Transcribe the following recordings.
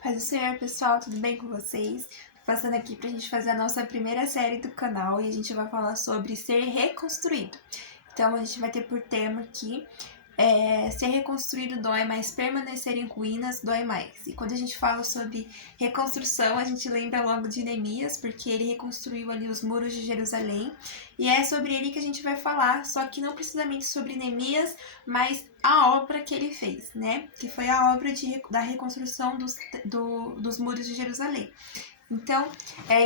Paz do Senhor, pessoal, tudo bem com vocês? Tô passando aqui pra gente fazer a nossa primeira série do canal e a gente vai falar sobre ser reconstruído. Então a gente vai ter por tema aqui ser reconstruído dói, mas permanecer em ruínas dói mais. E quando a gente fala sobre reconstrução, a gente lembra logo de Neemias, porque ele reconstruiu ali os muros de Jerusalém. E é sobre ele que a gente vai falar, só que não precisamente sobre Neemias, mas a obra que ele fez, né? Que foi a obra da reconstrução dos muros de Jerusalém. Então,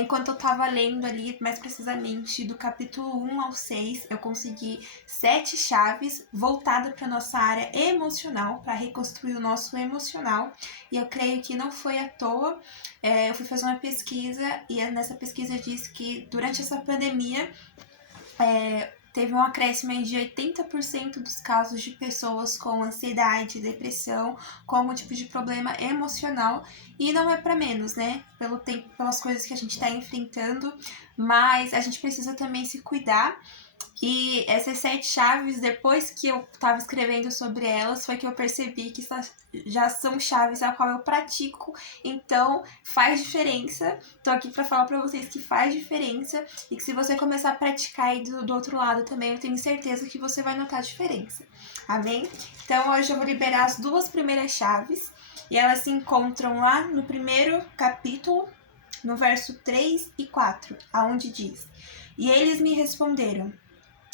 enquanto eu estava lendo ali, mais precisamente do capítulo 1 ao 6, eu consegui 7 chaves voltadas para nossa área emocional, para reconstruir o nosso emocional. E eu creio que não foi à toa. Eu fui fazer uma pesquisa e nessa pesquisa diz que durante essa pandemia teve um acréscimo de 80% dos casos de pessoas com ansiedade, depressão, com algum tipo de problema emocional. E não é para menos, né? Pelo tempo, pelas coisas que a gente está enfrentando, mas a gente precisa também se cuidar. E essas 7 chaves, depois que eu estava escrevendo sobre elas, foi que eu percebi que já são chaves a qual eu pratico, então faz diferença. Tô aqui para falar para vocês que faz diferença e que se você começar a praticar aí do outro lado também, eu tenho certeza que você vai notar a diferença. Amém? Então hoje eu vou liberar as 2 primeiras chaves e elas se encontram lá no primeiro capítulo, no verso 3 e 4, aonde diz: "E eles me responderam: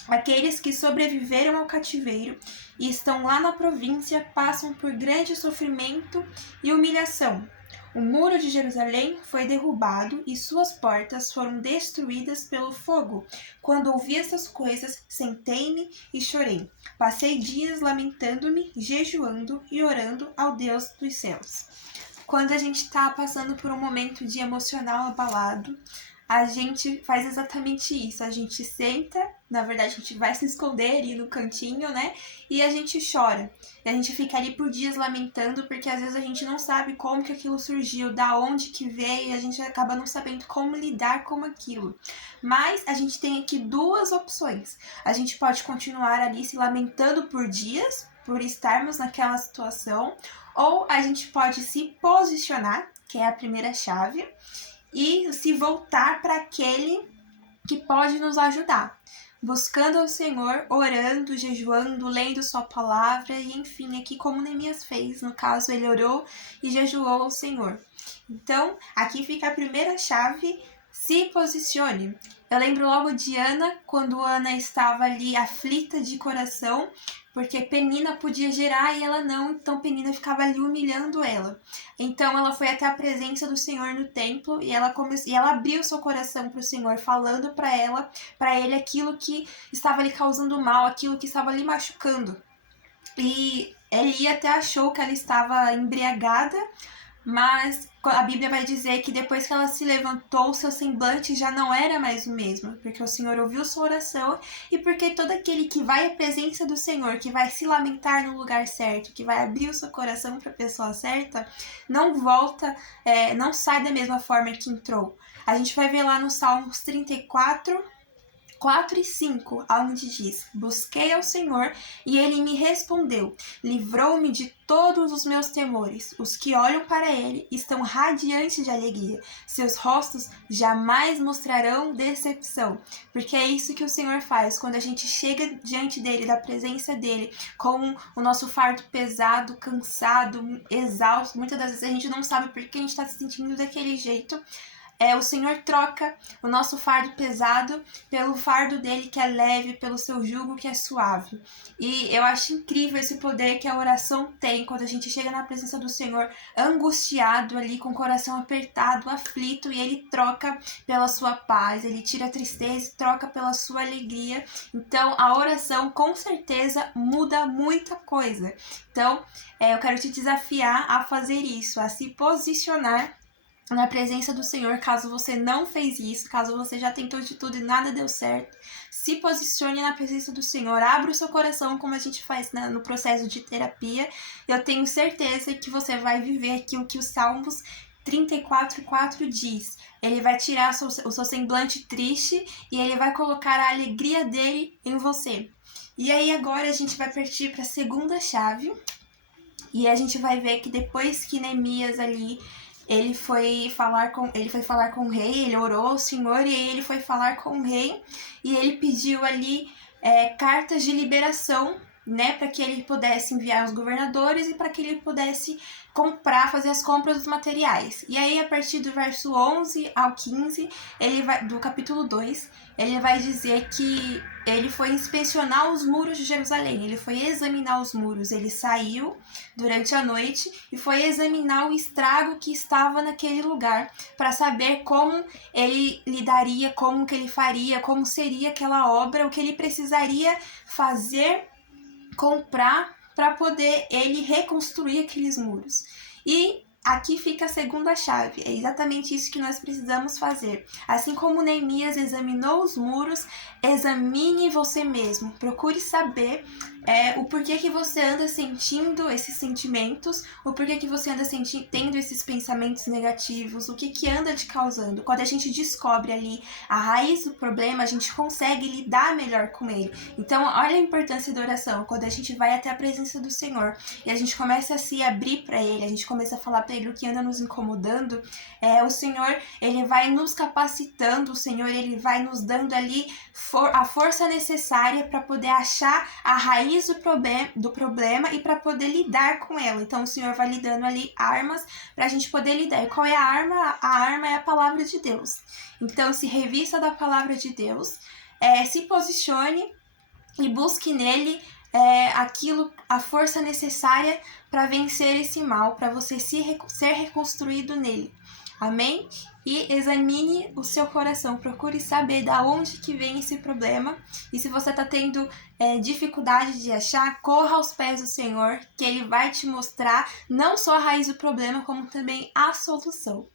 aqueles que sobreviveram ao cativeiro e estão lá na província passam por grande sofrimento e humilhação. O muro de Jerusalém foi derrubado e suas portas foram destruídas pelo fogo. Quando ouvi essas coisas, sentei-me e chorei. Passei dias lamentando-me, jejuando e orando ao Deus dos céus." Quando a gente está passando por um momento de emocional abalado, a gente faz exatamente isso. A gente senta, na verdade a gente vai se esconder ali no cantinho, né? E a gente chora. E a gente fica ali por dias lamentando, porque às vezes a gente não sabe como que aquilo surgiu, da onde que veio, e a gente acaba não sabendo como lidar com aquilo. Mas a gente tem aqui 2 opções. A gente pode continuar ali se lamentando por dias, por estarmos naquela situação, ou a gente pode se posicionar, que é a primeira chave, e se voltar para aquele que pode nos ajudar, buscando ao Senhor, orando, jejuando, lendo sua palavra e enfim, aqui como Neemias fez, no caso ele orou e jejuou ao Senhor. Então, aqui fica a primeira chave: se posicione. Eu lembro logo de Ana, quando Ana estava ali aflita de coração, porque Penina podia gerar e ela não, então Penina ficava ali humilhando ela. Então ela foi até a presença do Senhor no templo e ela abriu seu coração para o Senhor, falando para ele aquilo que estava lhe causando mal, aquilo que estava lhe machucando. E ele até achou que ela estava embriagada, mas a Bíblia vai dizer que depois que ela se levantou, seu semblante já não era mais o mesmo, porque o Senhor ouviu sua oração e porque todo aquele que vai à presença do Senhor, que vai se lamentar no lugar certo, que vai abrir o seu coração para a pessoa certa, não volta, não sai da mesma forma que entrou. A gente vai ver lá no Salmos 34, 4 e 5, onde diz: busquei ao Senhor e ele me respondeu, livrou-me de todos os meus temores. Os que olham para ele estão radiantes de alegria, seus rostos jamais mostrarão decepção. Porque é isso que o Senhor faz quando a gente chega diante dele, da presença dele, com o nosso fardo pesado, cansado, exausto. Muitas das vezes a gente não sabe por que a gente está se sentindo daquele jeito. O Senhor troca o nosso fardo pesado pelo fardo dele que é leve, pelo seu jugo que é suave. E eu acho incrível esse poder que a oração tem quando a gente chega na presença do Senhor angustiado ali, com o coração apertado, aflito, e ele troca pela sua paz, ele tira a tristeza e troca pela sua alegria. Então a oração com certeza muda muita coisa. Então eu quero te desafiar a fazer isso, a se posicionar na presença do Senhor. Caso você não fez isso, caso você já tentou de tudo e nada deu certo, se posicione na presença do Senhor, abra o seu coração, como a gente faz no processo de terapia. Eu tenho certeza que você vai viver aquilo que o Salmos 34:4 diz. Ele vai tirar o seu semblante triste e ele vai colocar a alegria dele em você. E aí agora a gente vai partir para a segunda chave. E a gente vai ver que depois que Neemias ali ele foi falar com o rei, ele orou ao Senhor e ele foi falar com o rei e ele pediu ali cartas de liberação, né, para que ele pudesse enviar aos governadores e para que ele pudesse fazer as compras dos materiais. E aí, a partir do verso 11 ao 15, do capítulo 2, ele vai dizer que ele foi inspecionar os muros de Jerusalém, ele foi examinar os muros, ele saiu durante a noite e foi examinar o estrago que estava naquele lugar, para saber como ele lidaria, como que ele faria, como seria aquela obra, o que ele precisaria fazer, comprar, para poder ele reconstruir aqueles muros. E aqui fica a segunda chave, é exatamente isso que nós precisamos fazer. Assim como Neemias examinou os muros, examine você mesmo, procure saber o porquê que você anda sentindo esses sentimentos, o porquê que você anda tendo esses pensamentos negativos, o que anda te causando. Quando a gente descobre ali a raiz do problema, a gente consegue lidar melhor com ele. Então, olha a importância da oração, quando a gente vai até a presença do Senhor e a gente começa a se abrir para ele, a gente começa a falar para ele o que anda nos incomodando, o Senhor, ele vai nos capacitando, o Senhor, ele vai nos dando ali a força necessária para poder achar a raiz do problema e para poder lidar com ela. Então, o Senhor vai lhe dando ali armas para a gente poder lidar. E qual é a arma? A arma é a palavra de Deus. Então, se revista da palavra de Deus, se posicione e busque nele a força necessária para vencer esse mal, para você ser reconstruído nele. Amém? E examine o seu coração, procure saber da onde que vem esse problema. E se você está tendo dificuldade de achar, corra aos pés do Senhor, que Ele vai te mostrar não só a raiz do problema, como também a solução.